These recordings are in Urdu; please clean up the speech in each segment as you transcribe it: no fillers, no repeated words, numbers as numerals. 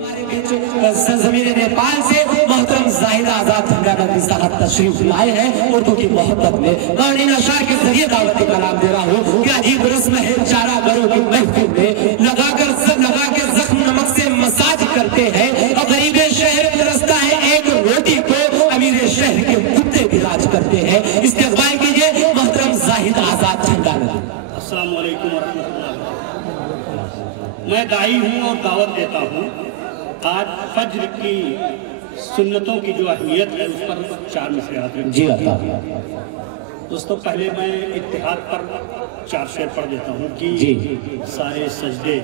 ہمارے بیچ سرزمین نیپال سے محترم زاہد آزاد تھنگانہ کی صاحب تشریف لائے ہیں اردو کی محبت میں. میں ان اشعار کے ذریعے دعوتی کلام دے رہا ہوں کہ عجیب رسم ہے چارہ گروں کی محفل میں لگا کے زخم نمک سے مساج کرتے ہیں اور غریب شہر ترستا ہے ایک روٹی کو امیر شہر کے کتے علاج کرتے ہیں. استقبال کیجئے محترم زاہد آزاد تھنگانہ. السلام علیکم ورحمۃ اللہ. میں داعی ہوں اور دعوت دیتا ہوں. آج فجر کی سنتوں کی جو اہمیت ہے اس پر 4 مصرعات ہیں. جی عطا. دوستو پہلے میں اتحاد پر 4 شعر پڑھ دیتا ہوں کہ جی. سارے سجدے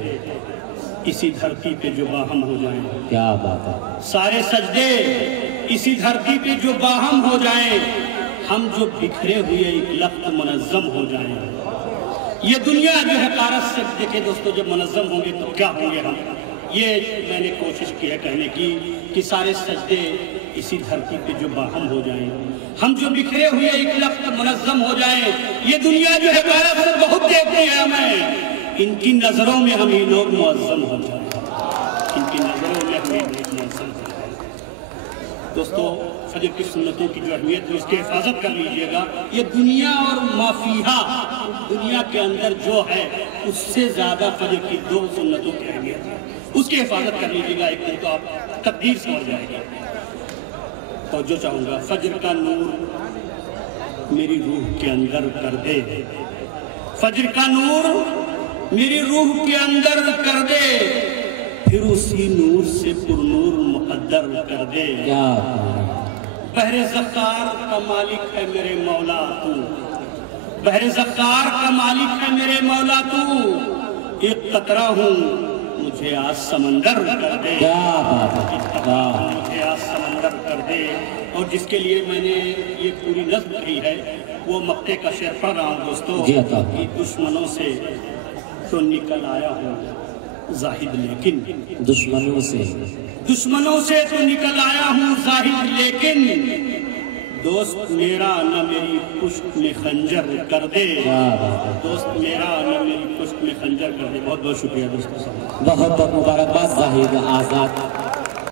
اسی دھرتی پہ جو باہم ہو جائیں. کیا بات ہے. سارے سجدے اسی دھرتی پہ جو باہم ہو جائیں, ہم جو بکھرے ہوئے ایک لخت منظم ہو جائیں. یہ دنیا جو ہے پارس سے دیکھیں دوستو, جب منظم ہوں گے تو کیا ہوں گے ہم. یہ میں نے کوشش کی ہے کہنے کی کہ سارے سجدے اسی دھرتی پہ جو باہم ہو جائیں, ہم جو بکھرے ہوئے ایک لخت منظم ہو جائیں. یہ دنیا جو ہے پارس سے بہت دیکھتے ہیں ہمیں, ان کی نظروں میں ہم ہی لوگ معظم ہو جائیں. ان کی نظروں میں ہم ہی لوگ معظم ہو جائیں. دوستو فجر کی سنتوں کی جو اہمیت ہے اس کی حفاظت کر لیجئے گا. یہ دنیا اور ما فیہا, دنیا کے اندر جو ہے اس سے زیادہ فجر کی 2 سنتوں کی اہمیت ہے, اس کی حفاظت کر لیجئے گا. ایک دن تو آپ تقدیر سمجھ جائے گا. اور جو چاہوں گا, فجر کا نور میری روح کے اندر کر دے, فجر کا نور میری روح کے اندر کر دے, پھر اسی نور سے پر نور مقدر کر دے. بحر زخار کا مالک ہے میرے مولا تو, بحر زخار کا مالک ہے میرے مولا تو, ایک قطرہ ہوں مجھے آج سمندر کر دے. مجھے آج سمندر کر دے. اور جس کے لیے میں نے یہ پوری نظم کہی ہے وہ مقطع کا شعر پڑھ رہا ہوں دوستو کہ دشمنوں سے تو نکل آیا ہوں زاہد لیکن, دشمنوں سے تو نکل آیا ہوں زاہد لیکن, دوست میرا نہ میری پشت میں خنجر کر دے. دوست میرا نہ میری پشت میں خنجر کر دے. بہت بہت شکریہ دوستو. بہت بہت مبارکباد زاہد آزاد.